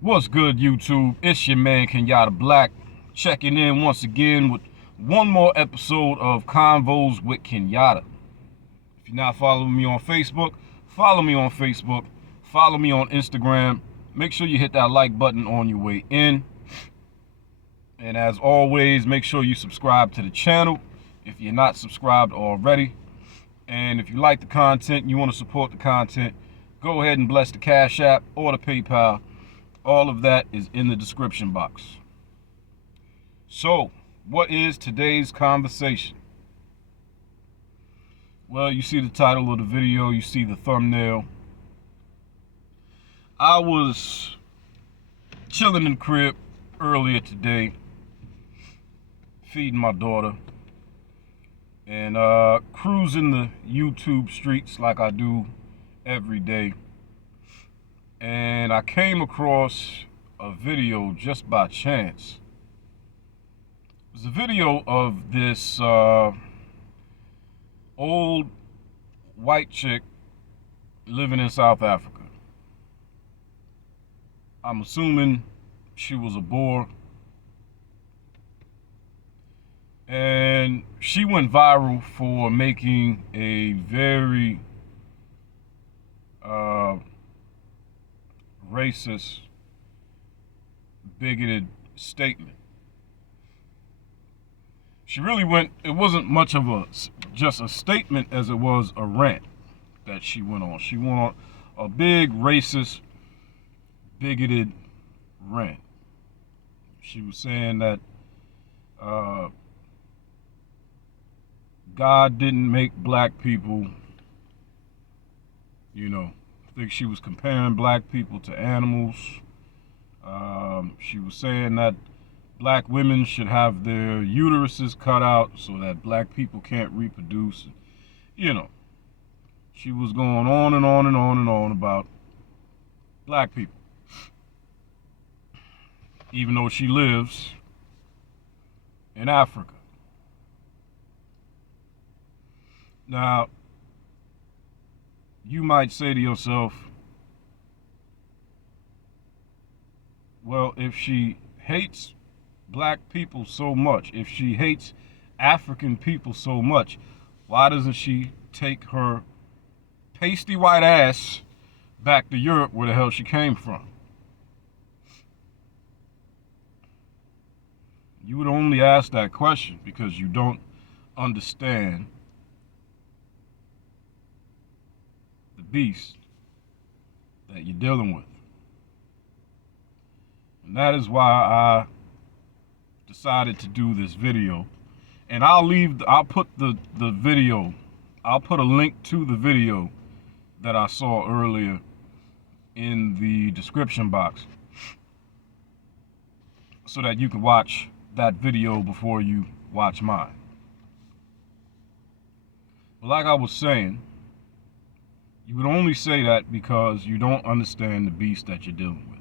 What's good, YouTube? It's your man Kenyatta Blaxk checking in once again with one more episode of Convos with Kenyatta. If you're not following me on Facebook, follow me on Facebook. Follow me on Instagram. Make sure you hit that like button on your way in. And as always, make sure you subscribe to the channel if you're not subscribed already. And if you like the content and you want to support the content, go ahead and bless the Cash App or the PayPal. All of that is in the description box. So, what is today's conversation? Well, you see the title of the video, you see the thumbnail. I was chilling in the crib earlier today, feeding my daughter, and cruising the YouTube streets like I do every day. And I came across a video just by chance. It was a video of this old white chick living in South Africa. I'm assuming she was a Boer. And she went viral for making a very racist, bigoted statement. She really went, it wasn't much of just a statement as it was a rant that she went on. She went on a big racist, bigoted rant. She was saying that God didn't make black people, I think she was comparing black people to animals. She was saying that black women should have their uteruses cut out so that black people can't reproduce. She was going on and on and on and on about black people, even though she lives in Africa. Now, you might say to yourself, well, if she hates black people so much, if she hates African people so much, why doesn't she take her pasty white ass back to Europe, where the hell she came from? You would only ask that question because you don't understand the beast that you're dealing with. And that is why I decided to do this video. And I'll put the video, I'll put a link to the video that I saw earlier in the description box so that you can watch that video before you watch mine. But like I was saying, you would only say that because you don't understand the beast that you're dealing with.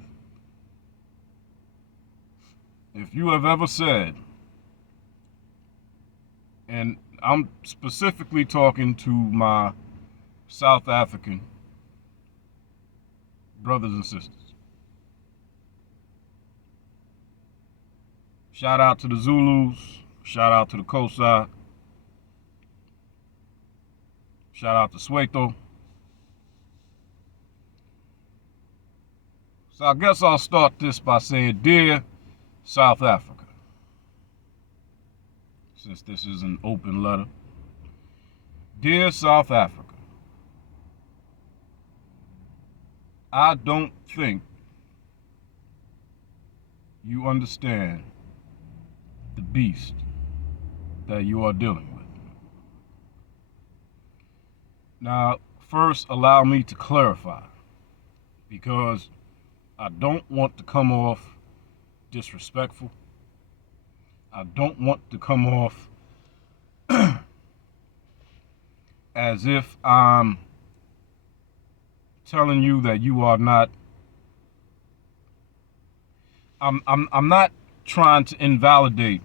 If you have ever said, and I'm specifically talking to my South African brothers and sisters. Shout out to the Zulus, shout out to the Xhosa, shout out to Soweto. So I guess I'll start this by saying, dear South Africa, since this is an open letter. Dear South Africa, I don't think you understand the beast that you are dealing with. Now, first, allow me to clarify, because I don't want to come off disrespectful. I don't want to come off as if I'm telling you that you are not. I'm not trying to invalidate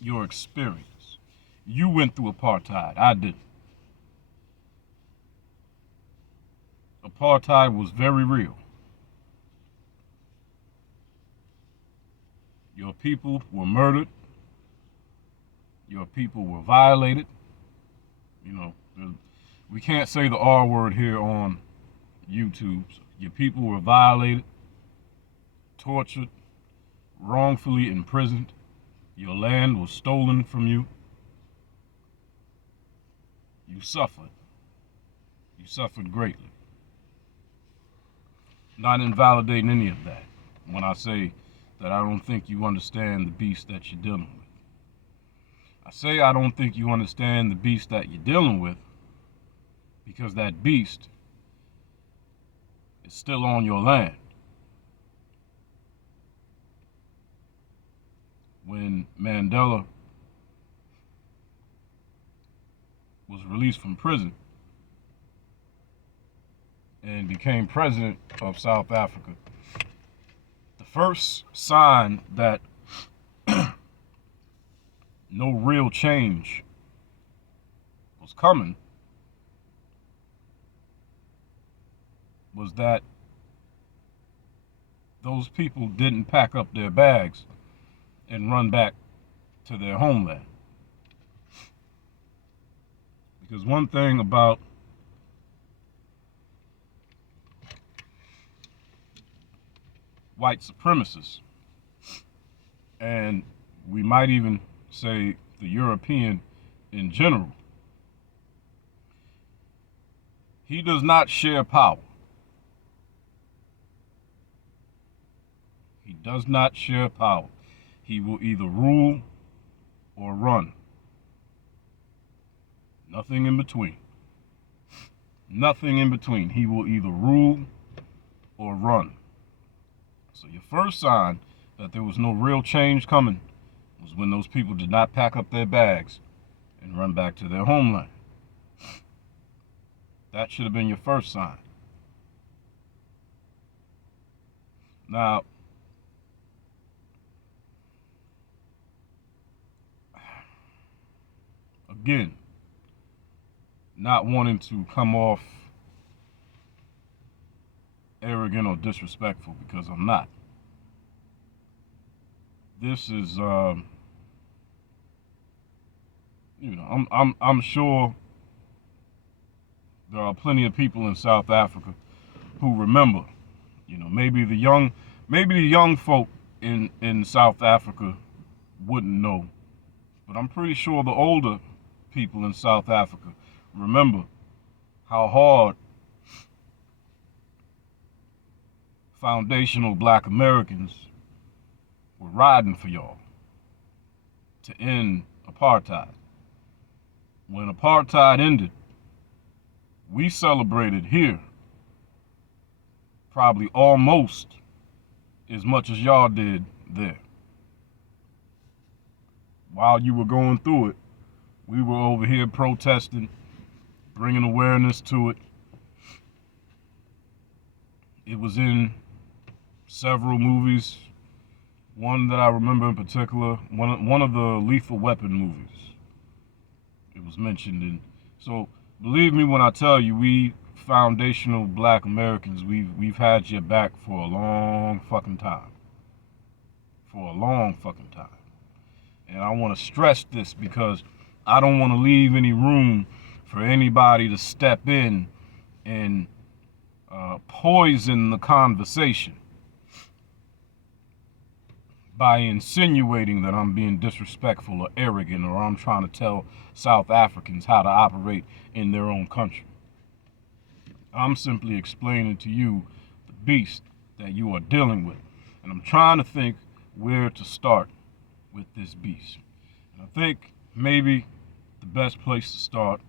your experience. You went through apartheid. I didn't. Apartheid was very real. Your people were murdered. Your people were violated. You know, we can't say the R word here on YouTube. Your people were violated, tortured, wrongfully imprisoned. Your land was stolen from you. You suffered. You suffered greatly. Not invalidating any of that when I say that I don't think you understand the beast that you're dealing with. I say I don't think you understand the beast that you're dealing with because that beast is still on your land. When Mandela was released from prison and became president of South Africa, the first sign that no real change was coming was that those people didn't pack up their bags and run back to their homeland. Because one thing about white supremacists, and we might even say the European in general, he does not share power. He does not share power. He will either rule or run. Nothing in between. Nothing in between. He will either rule or run. So your first sign that there was no real change coming was when those people did not pack up their bags and run back to their homeland. That should have been your first sign. Now, again, not wanting to come off arrogant or disrespectful, because I'm not. This is, I'm sure there are plenty of people in South Africa who remember. Maybe the young folk in South Africa wouldn't know, but I'm pretty sure the older people in South Africa remember how hard foundational black Americans were riding for y'all to end apartheid. When apartheid ended, we celebrated here probably almost as much as y'all did there. While you were going through it, we were over here protesting, bringing awareness to it. It was in several movies. One that I remember in particular, one of the Lethal Weapon movies. It was mentioned in. So believe me when I tell you, we foundational black Americans, we've had your back for a long fucking time. For a long fucking time. And I want to stress this because I don't want to leave any room for anybody to step in and poison the conversation by insinuating that I'm being disrespectful or arrogant, or I'm trying to tell South Africans how to operate in their own country. I'm simply explaining to you the beast that you are dealing with. And I'm trying to think where to start with this beast. And I think maybe the best place to start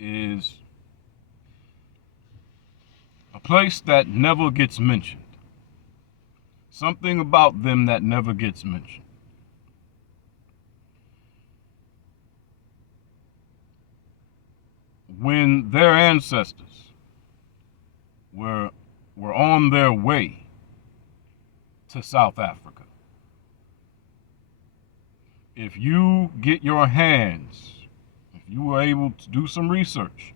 is a place that never gets mentioned. Something about them that never gets mentioned. When their ancestors were on their way to South Africa, if you get your hands, if you were able to do some research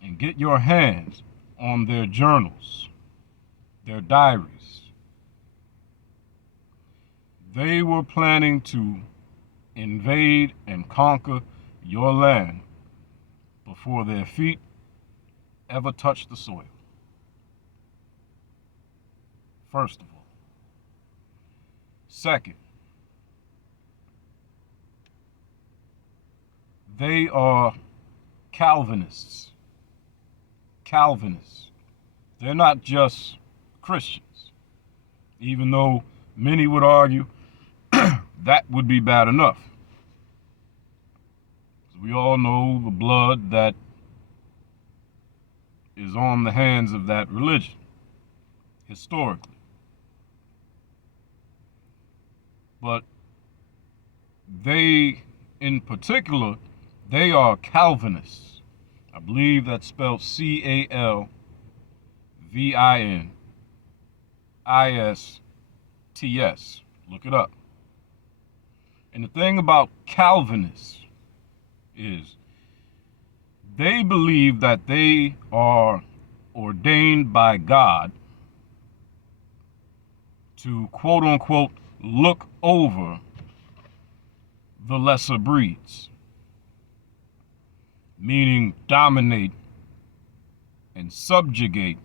and get your hands on their journals, their diaries, They were planning to invade and conquer your land before their feet ever touched the soil. First of all. Second, they are Calvinists. Calvinists. They're not just Christians, even though many would argue that would be bad enough. We all know the blood that is on the hands of that religion, historically. But they, in particular, they are Calvinists. I believe that's spelled Calvinists. Look it up. And the thing about Calvinists is they believe that they are ordained by God to, quote unquote, look over the lesser breeds, meaning dominate and subjugate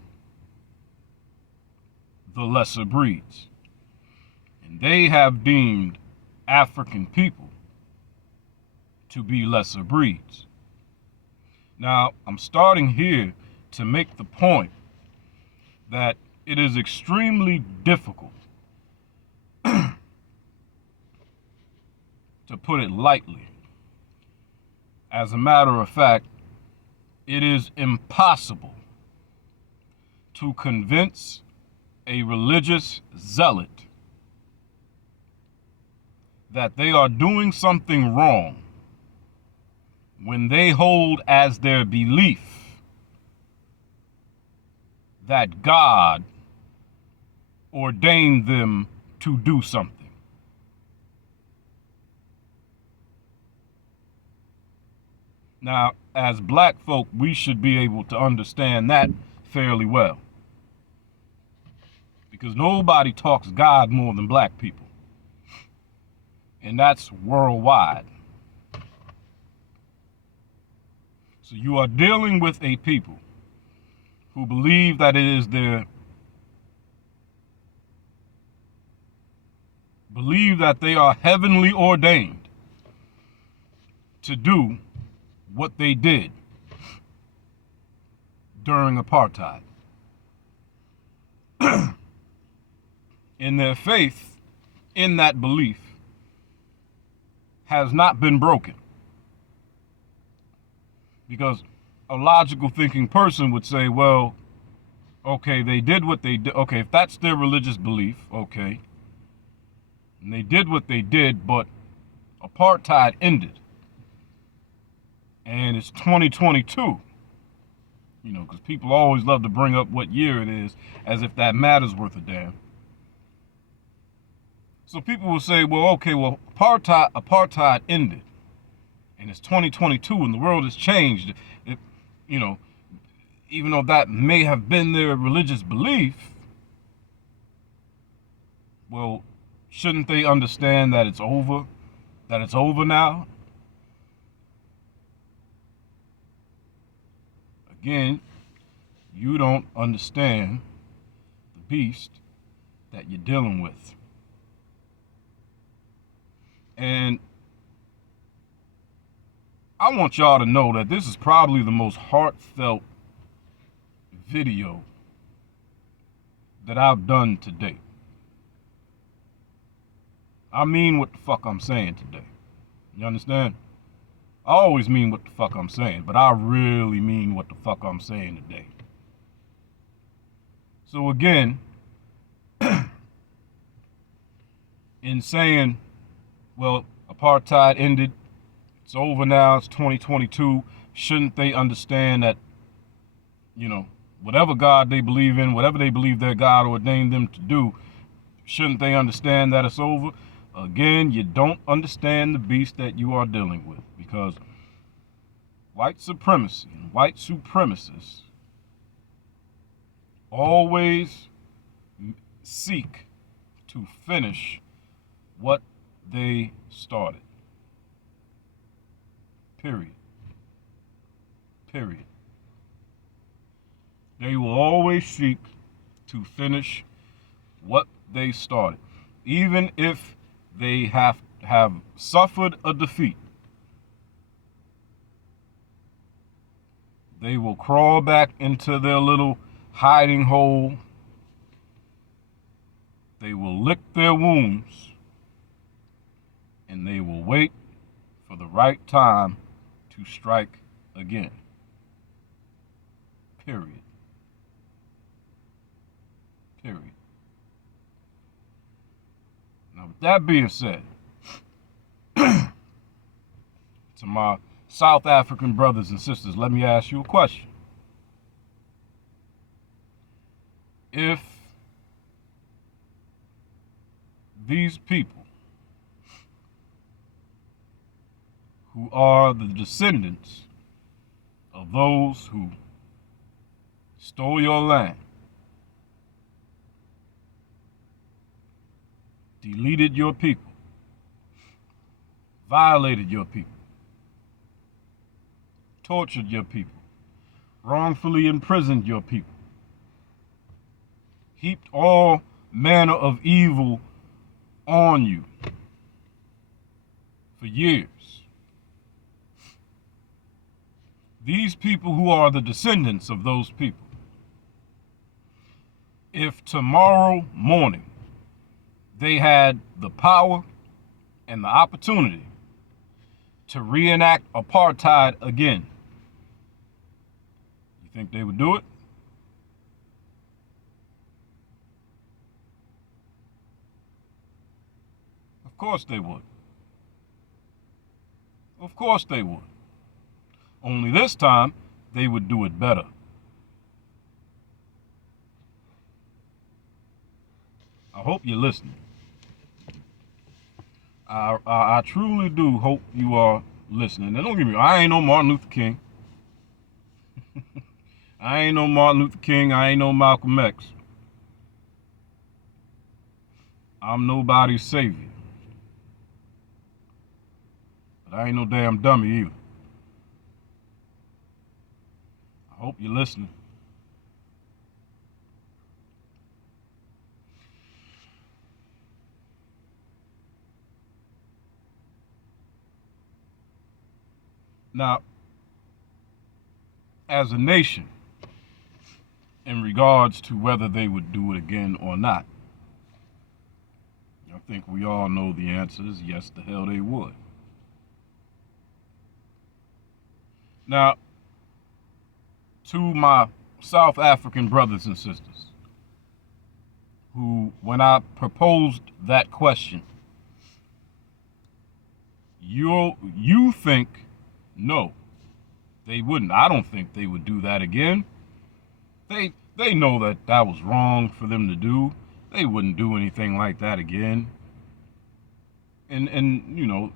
the lesser breeds. And they have deemed African people to be lesser breeds. Now, I'm starting here to make the point that it is extremely difficult, to put it lightly. As a matter of fact, it is impossible to convince a religious zealot that they are doing something wrong when they hold as their belief that God ordained them to do something. Now, as black folk, we should be able to understand that fairly well, because nobody talks God more than black people, and that's worldwide. So you are dealing with a people who believe that it is believe that they are heavenly ordained to do what they did during apartheid. And their faith in that belief has not been broken. Because a logical thinking person would say, well, okay, they did what they did. Okay, if that's their religious belief, okay. And they did what they did, but apartheid ended. And it's 2022, because people always love to bring up what year it is as if that matters worth a damn. So people will say, well, okay, well, apartheid ended, and it's 2022, and the world has changed. Even though that may have been their religious belief, well, shouldn't they understand that it's over? That it's over now? Again, you don't understand the beast that you're dealing with. And I want y'all to know that this is probably the most heartfelt video that I've done to date. I mean what the fuck I'm saying today. You understand? I always mean what the fuck I'm saying, but I really mean what the fuck I'm saying today. So again, in saying, well, apartheid ended, it's over now, it's 2022, shouldn't they understand that, whatever God they believe in, whatever they believe their God ordained them to do, shouldn't they understand that it's over? Again, you don't understand the beast that you are dealing with, because white supremacy and white supremacists always seek to finish what they started. Period. Period. They will always seek to finish what they started, even if they have suffered a defeat. They will crawl back into their little hiding hole. They will lick their wounds, and they will wait for the right time to strike again. Period. Period. Now, with that being said, to my South African brothers and sisters, let me ask you a question. If these people who are the descendants of those who stole your land, deleted your people, violated your people, tortured your people, wrongfully imprisoned your people, heaped all manner of evil on you for years. These people who are the descendants of those people, if tomorrow morning they had the power and the opportunity to reenact apartheid again, you think they would do it? Of course they would. Of course they would. Only this time, they would do it better. I hope you're listening. I truly do hope you are listening. Now, don't get me wrong, I ain't no Martin Luther King. I ain't no Martin Luther King. I ain't no Malcolm X. I'm nobody's savior. But I ain't no damn dummy either. I hope you're listening. Now, as a nation, in regards to whether they would do it again or not, I think we all know the answer is yes, the hell they would. Now, to my South African brothers and sisters, who, when I proposed that question, you think, no, they wouldn't. I don't think they would do that again. They know that that was wrong for them to do. They wouldn't do anything like that again. And you know,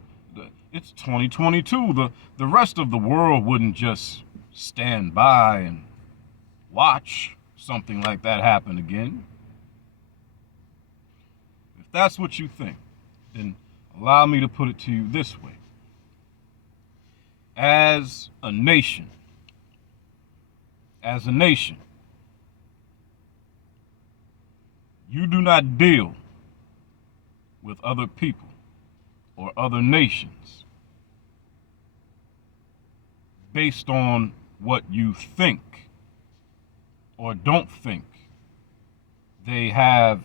it's 2022. The rest of the world wouldn't just stand by and watch something like that happen again. If that's what you think, then allow me to put it to you this way. As a nation, you do not deal with other people or other nations based on what you think or don't think they have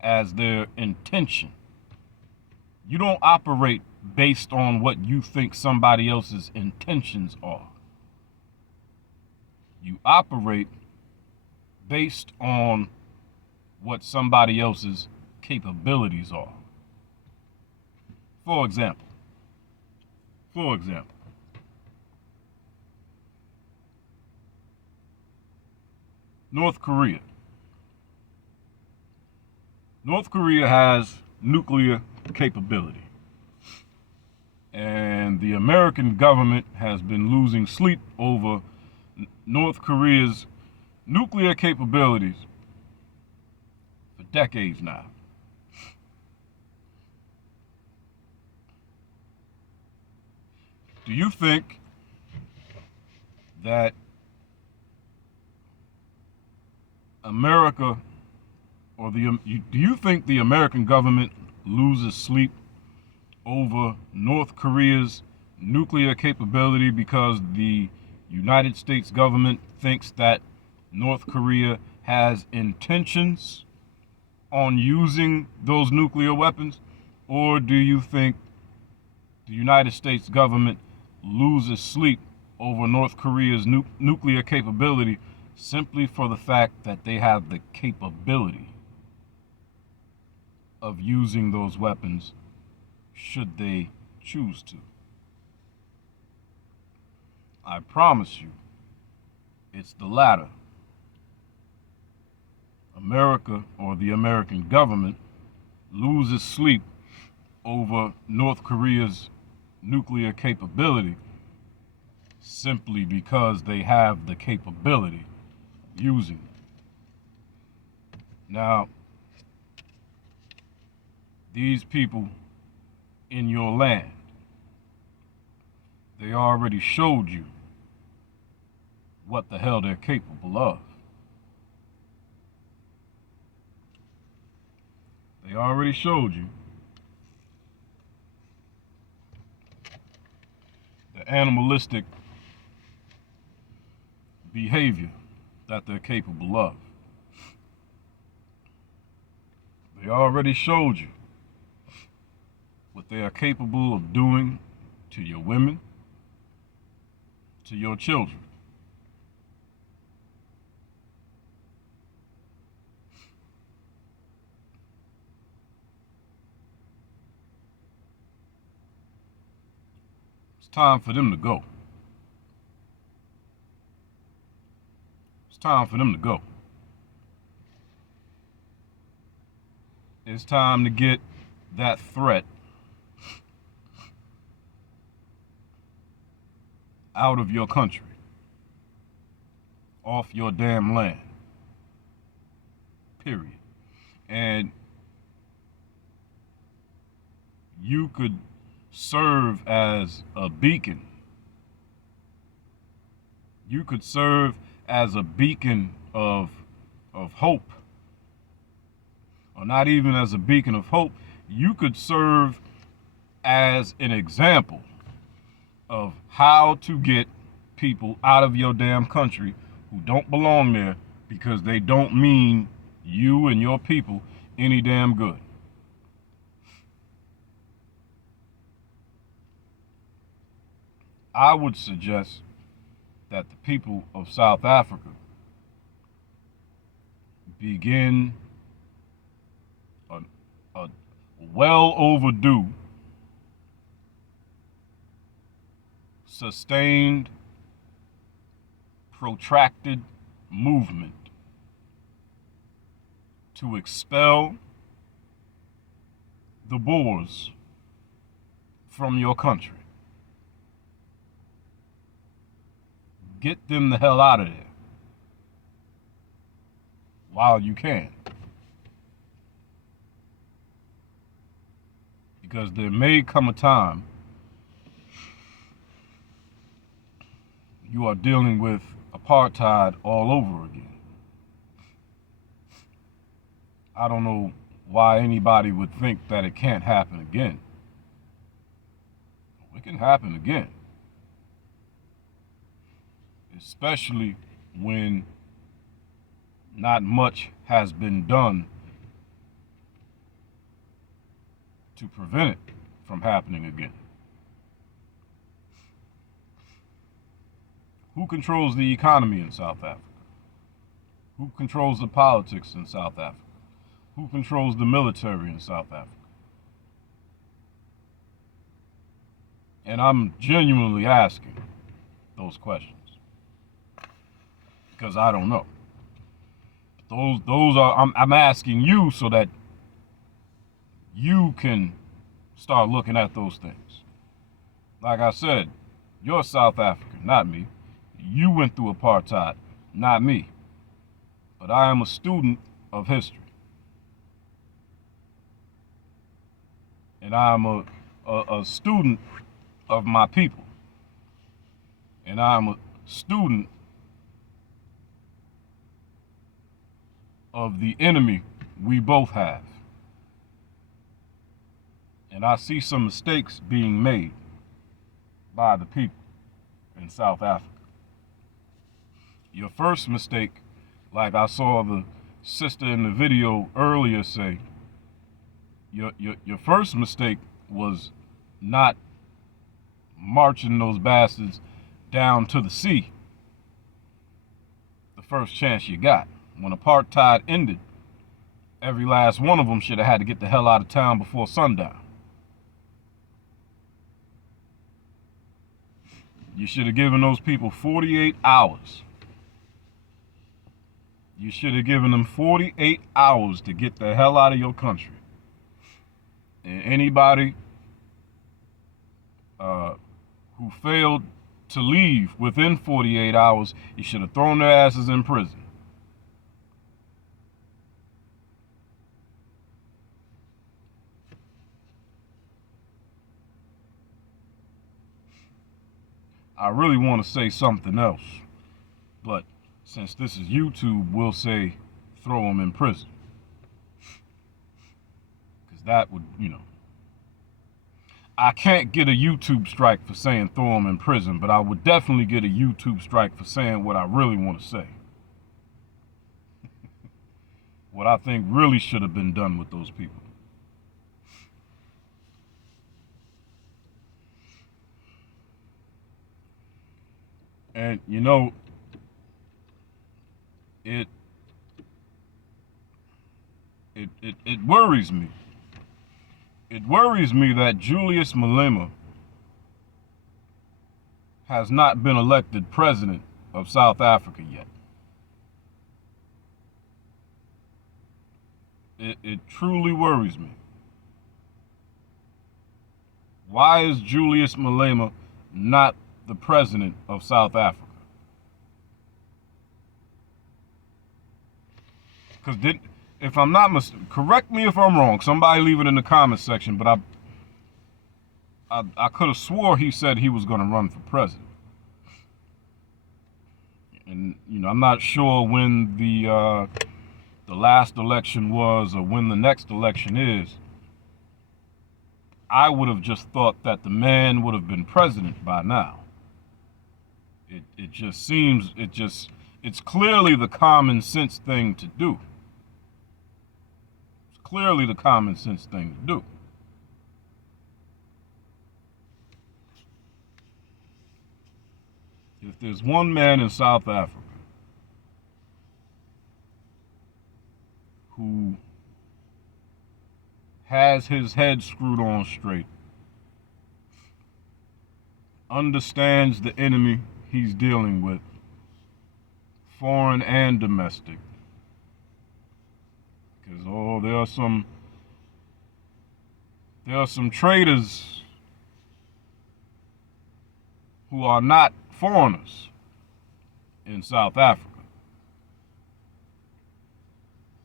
as their intention. You don't operate based on what you think somebody else's intentions are. You operate based on what somebody else's capabilities are. For example, North Korea. North Korea has nuclear capability. And the American government has been losing sleep over North Korea's nuclear capabilities for decades now. Do you think that America do you think the American government loses sleep over North Korea's nuclear capability because the United States government thinks that North Korea has intentions on using those nuclear weapons? Or do you think the United States government loses sleep over North Korea's nuclear capability simply for the fact that they have the capability of using those weapons should they choose to? I promise you, it's the latter. America, or the American government, loses sleep over North Korea's nuclear capability simply because they have the capability of using it. Now, these people in your land, they already showed you what the hell they're capable of. They already showed you the animalistic behavior that they're capable of. They already showed you what they are capable of doing to your women, to your children. It's time for them to go. It's time for them to go. It's time to get that threat out of your country, off your damn land. Period. And you could serve as a beacon. You could serve as a beacon of hope. Or not even as a beacon of hope. You could serve as an example of how to get people out of your damn country who don't belong there because they don't mean you and your people any damn good. I would suggest that the people of South Africa begin a well overdue, sustained, protracted movement to expel the Boers from your country. Get them the hell out of there while you can. Because there may come a time you are dealing with apartheid all over again. I don't know why anybody would think that it can't happen again. It can happen again. Especially when not much has been done to prevent it from happening again. Who controls the economy in South Africa? Who controls the politics in South Africa? Who controls the military in South Africa? And I'm genuinely asking those questions because I don't know. Those are I'm asking you so that you can start looking at those things. Like I said, you're South African, not me. You went through apartheid, not me. But I am a student of history. And I'm a student of my people. and I'm a student of the enemy we both have. And I see some mistakes being made by the people in South Africa. Your first mistake, like I saw the sister in the video earlier say, your first mistake was not marching those bastards down to the sea the first chance you got. When apartheid ended, every last one of them should have had to get the hell out of town before sundown. You should have given those people 48 hours. You should have given them 48 hours to get the hell out of your country. And anybody who failed to leave within 48 hours, you should have thrown their asses in prison. I really want to say something else, but since this is YouTube, we'll say throw them in prison. Because that would, I can't get a YouTube strike for saying throw them in prison, but I would definitely get a YouTube strike for saying what I really want to say. What I think really should have been done with those people. And it worries me. It worries me that Julius Malema has not been elected president of South Africa yet. It truly worries me. Why is Julius Malema not the president of South Africa? Because if I'm not mistaken, correct me if I'm wrong, somebody leave it in the comment section, but I could have swore he said he was going to run for president. And, I'm not sure when the last election was or when the next election is. I would have just thought that the man would have been president by now. It just seems, it's clearly the common sense thing to do. It's clearly the common sense thing to do. If there's one man in South Africa who has his head screwed on straight, understands the enemy he's dealing with, foreign and domestic, because there are some traitors who are not foreigners in South Africa.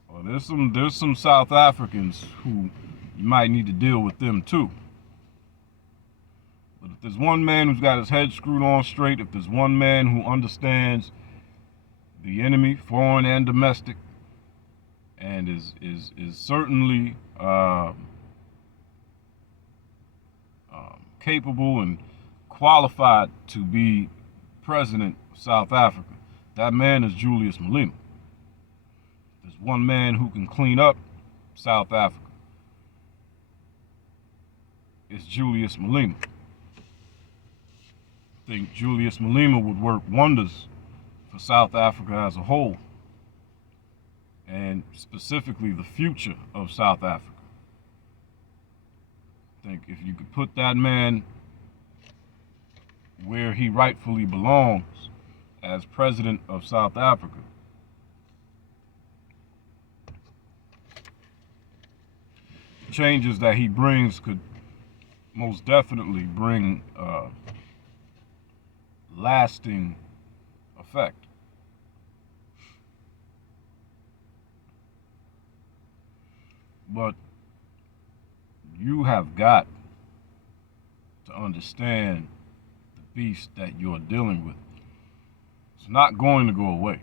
Well, there's some South Africans who you might need to deal with them too. But if there's one man who's got his head screwed on straight, if there's one man who understands the enemy, foreign and domestic, and is certainly capable and qualified to be president of South Africa, that man is Julius Malema. There's one man who can clean up South Africa. It's Julius Malema. I think Julius Malema would work wonders for South Africa as a whole, and specifically the future of South Africa. I think if you could put that man where he rightfully belongs as president of South Africa, changes that he brings could most definitely bring lasting effect. But you have got to understand beast that you're dealing with. It's not going to go away.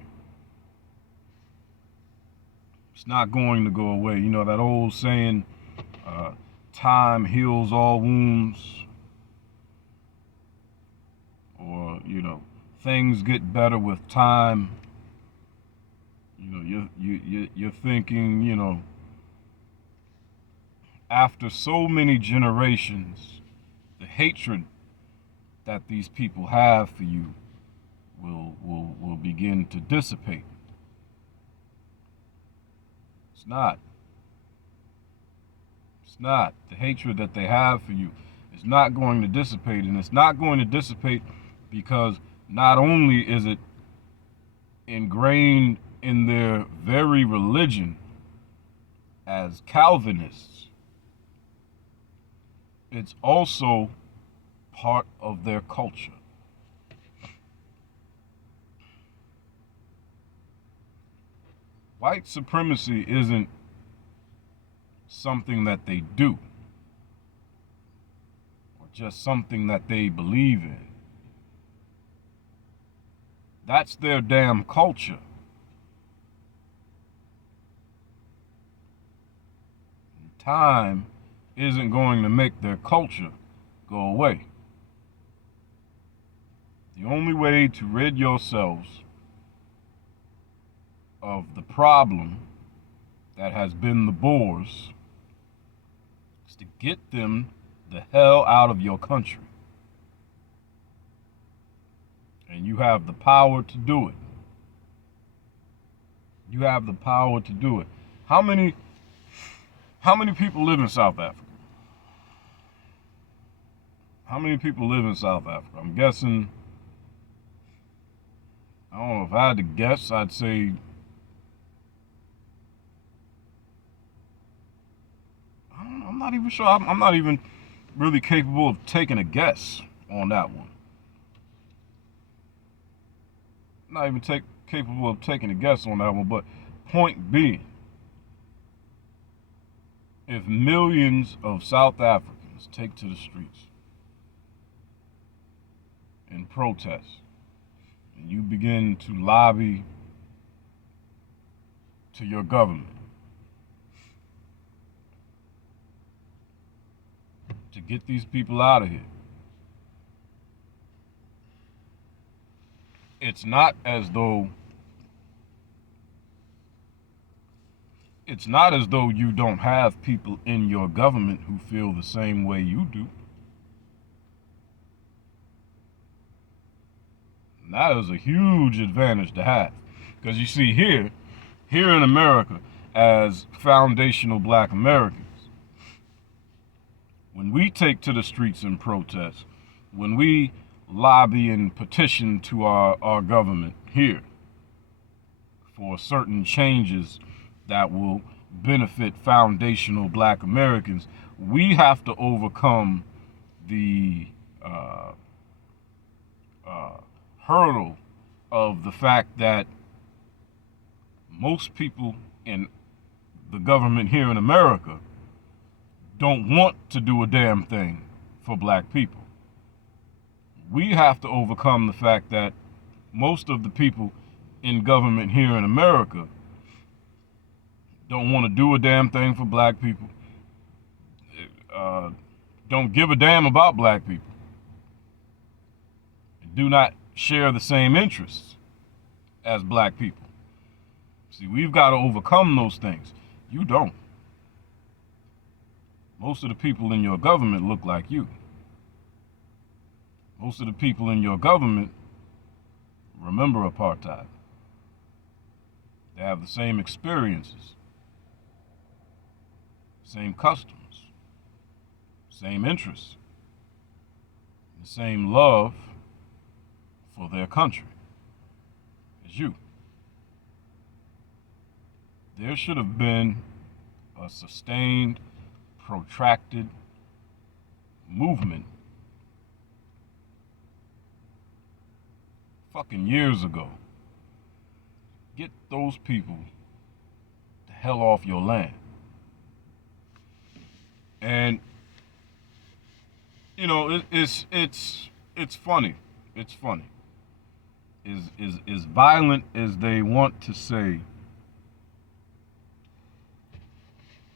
It's not going to go away. You know that old saying, time heals all wounds, or things get better with time. You're thinking, after so many generations, the hatred that these people have for you will begin to dissipate. It's not. It's not. The hatred that they have for you is not going to dissipate, and it's not going to dissipate because not only is it ingrained in their very religion as Calvinists, it's also part of their culture. White supremacy isn't something that they do or just something that they believe in. That's their damn culture. Time isn't going to make their culture go away. The only way to rid yourselves of the problem that has been the Boers is to get them the hell out of your country. And you have the power to do it. You have the power to do it. How many people live in South Africa? How many people live in South Africa? I'm guessing, I don't know, if I had to guess, I'd say I'm not even sure. I'm not even really capable of taking a guess on that one. I'm not even capable of taking a guess on that one, but point being, if millions of South Africans take to the streets in protest, and you begin to lobby to your government to get these people out of here, it's not as though you don't have people in your government who feel the same way you do. And that is a huge advantage to have. Because you see, here in America, as foundational black Americans, when we take to the streets and protest, when we lobby and petition to our government here for certain changes that will benefit foundational black Americans, we have to overcome the hurdle of the fact that most people in the government here in America don't want to do a damn thing for black people. We have to overcome the fact that most of the people in government here in America don't want to do a damn thing for black people, don't give a damn about black people, do not share the same interests as black people. See, we've got to overcome those things. You don't. Most of the people in your government look like you. Most of the people in your government remember apartheid. They have the same experiences, same customs, same interests, the same love for their country as you. There should have been a sustained, protracted movement fucking years ago. Get those people the hell off your land. And it's it's funny. It's funny. Is violent as they want to say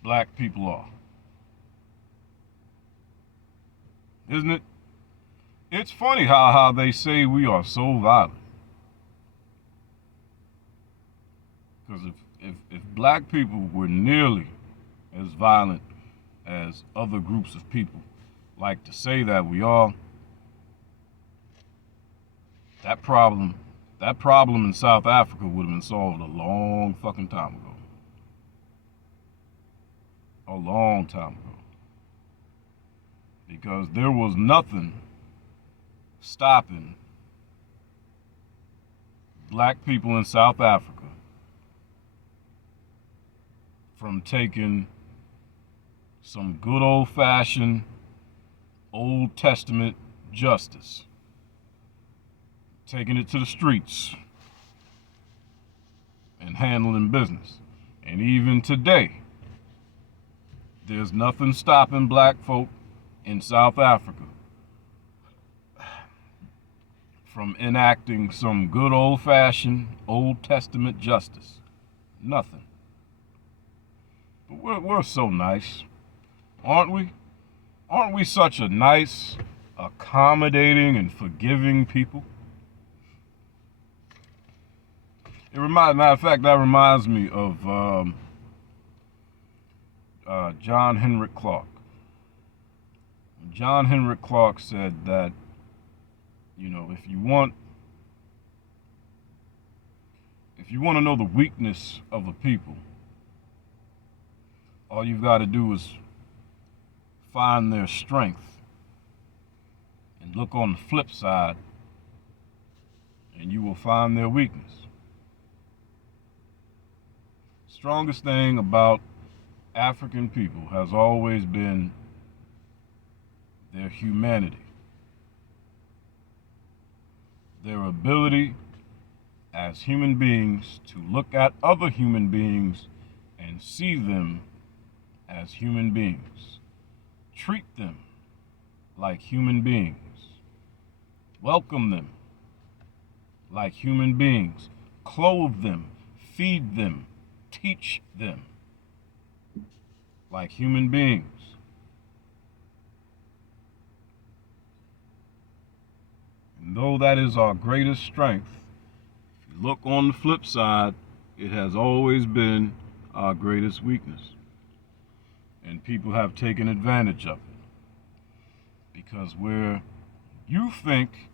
black people are. Isn't it? It's funny how they say we are so violent. Because if black people were nearly as violent as other groups of people like to say that we are, that problem in South Africa would have been solved a long fucking time ago. A long time ago. Because there was nothing stopping black people in South Africa from taking some good old-fashioned Old Testament justice, taking it to the streets and handling business. And even today, there's nothing stopping black folk in South Africa from enacting some good old-fashioned Old Testament justice. Nothing. But we're so nice, aren't we? Aren't we such a nice, accommodating, and forgiving people? Matter of fact, that reminds me of John Henrik Clarke. John Henrik Clarke said that, if you want to know the weakness of a people, all you've got to do is find their strength and look on the flip side, and you will find their weakness. Strongest thing about African people has always been their humanity, their ability as human beings to look at other human beings and see them as human beings, treat them like human beings, welcome them like human beings, clothe them, feed them, teach them like human beings. And though that is our greatest strength, if you look on the flip side, it has always been our greatest weakness. And people have taken advantage of it. Because where you think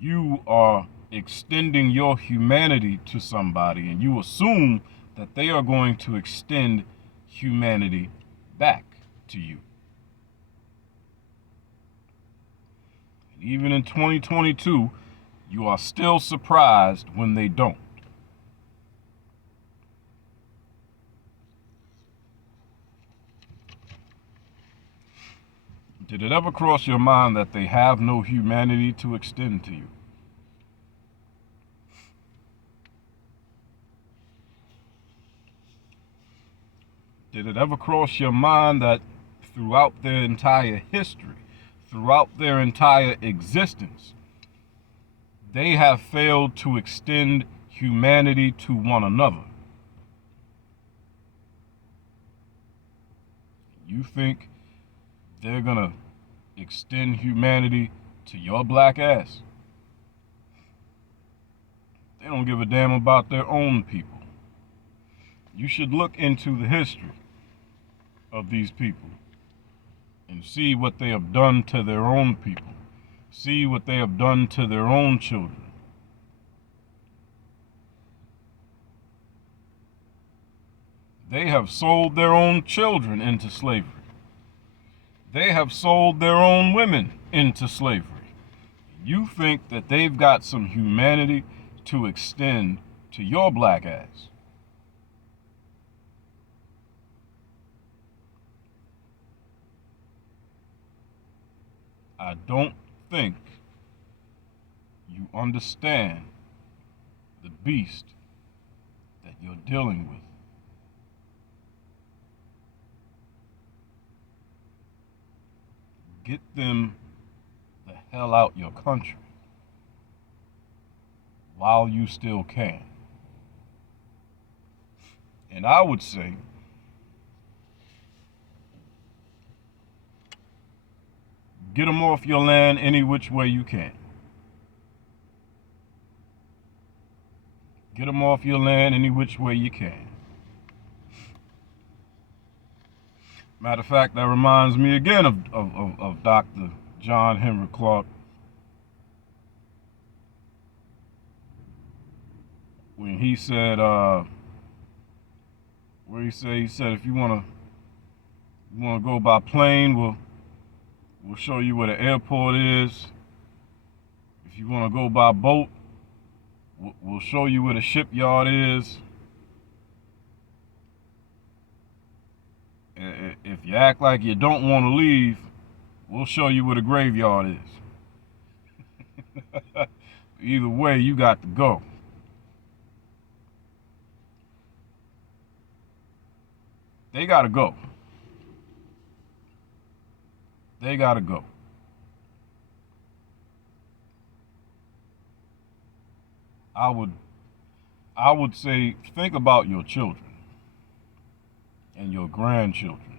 you are extending your humanity to somebody, and you assume that they are going to extend humanity back to you. And even in 2022, you are still surprised when they don't. Did it ever cross your mind that they have no humanity to extend to you? Did it ever cross your mind that throughout their entire history, throughout their entire existence, they have failed to extend humanity to one another? You think they're gonna extend humanity to your black ass? They don't give a damn about their own people. You should look into the history of these people and see what they have done to their own people. See what they have done to their own children. They have sold their own children into slavery. They have sold their own women into slavery. You think that they've got some humanity to extend to your black ass? I don't think you understand the beast that you're dealing with. Get them the hell out your country while you still can. And I would say, get them off your land any which way you can. Get them off your land any which way you can. Matter of fact, that reminds me again of Dr. John Henry Clark. When he said, he said, if you wanna go by plane, we'll show you where the airport is. If you wanna go by boat, we'll show you where the shipyard is. If you act like you don't want to leave, we'll show you where the graveyard is. Either way, you got to go. They got to go. They got to go. I would say, think about your children and your grandchildren.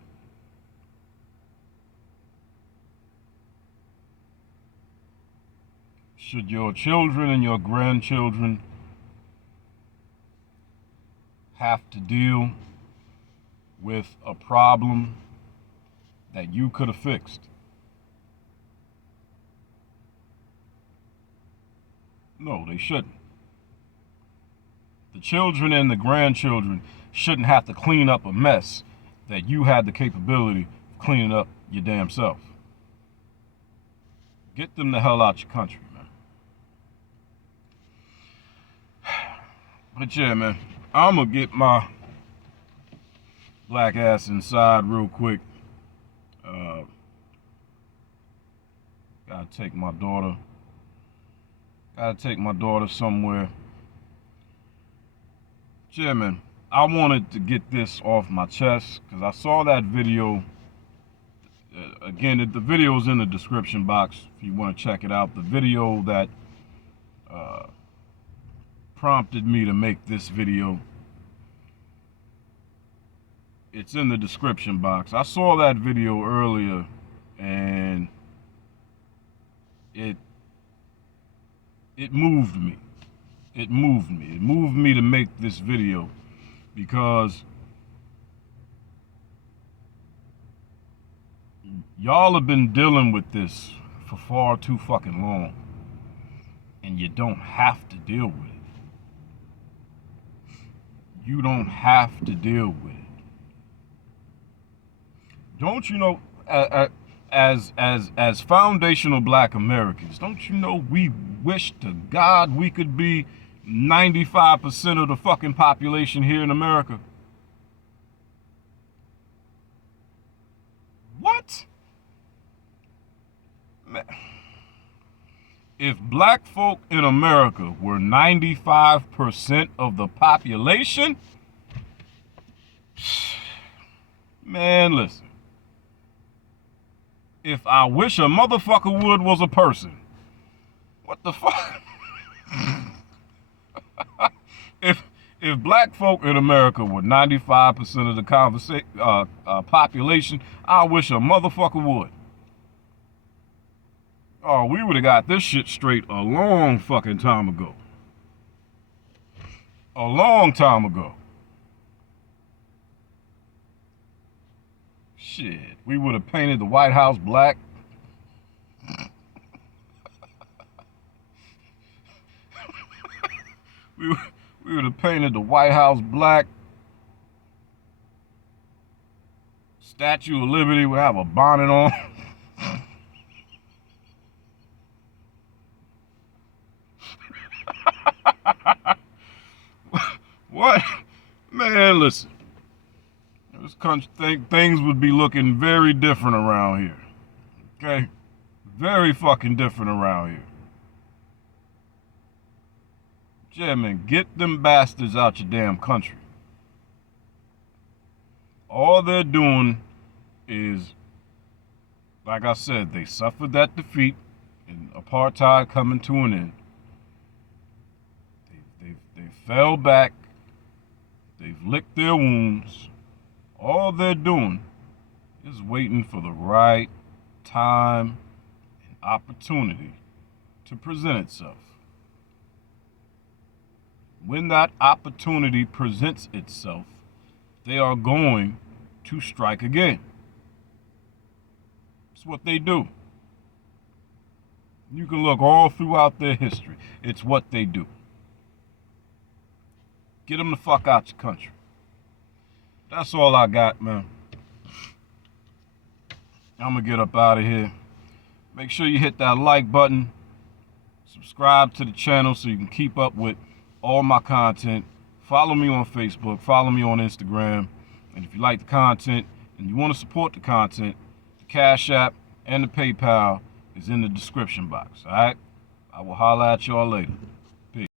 Should your children and your grandchildren have to deal with a problem that you could have fixed? No, they shouldn't. The children and the grandchildren shouldn't have to clean up a mess that you had the capability of cleaning up your damn self. Get them the hell out your country, man. But yeah, man, I'm gonna get my black ass inside real quick. Gotta take my daughter somewhere. Yeah, man, I wanted to get this off my chest because I saw that video. Again, the video's in the description box if you want to check it out. The video that prompted me to make this video, it's in the description box. I saw that video earlier and it moved me. It moved me. It moved me to make this video because y'all have been dealing with this for far too fucking long, and you don't have to deal with it. You don't have to deal with it. Don't you know, as foundational black Americans, don't you know we wish to God we could be 95% of the fucking population here in America? What? Man. If black folk in America were 95% of the population, man, listen. If I wish a motherfucker would was a person, what the fuck? If black folk in America were 95% of the population, I wish a motherfucker would. Oh, we would have got this shit straight a long fucking time ago. A long time ago. Shit, we would have painted the White House black. We would have painted the White House black. Statue of Liberty would have a bonnet on. What? Man, listen. This country, things would be looking very different around here. Okay? Very fucking different around here. Yeah, man, get them bastards out your damn country. All they're doing is, like I said, they suffered that defeat and apartheid coming to an end. They fell back. They've licked their wounds. All they're doing is waiting for the right time and opportunity to present itself. When that opportunity presents itself, they are going to strike again. It's what they do. You can look all throughout their history. It's what they do. Get them the fuck out your country. That's all I got, man. I'm gonna get up out of here. Make sure you hit that like button. Subscribe to the channel so you can keep up with all my content. Follow me on Facebook. Follow me on Instagram. And if you like the content and you want to support the content, the Cash App and the PayPal is in the description box. All right? I will holler at y'all later.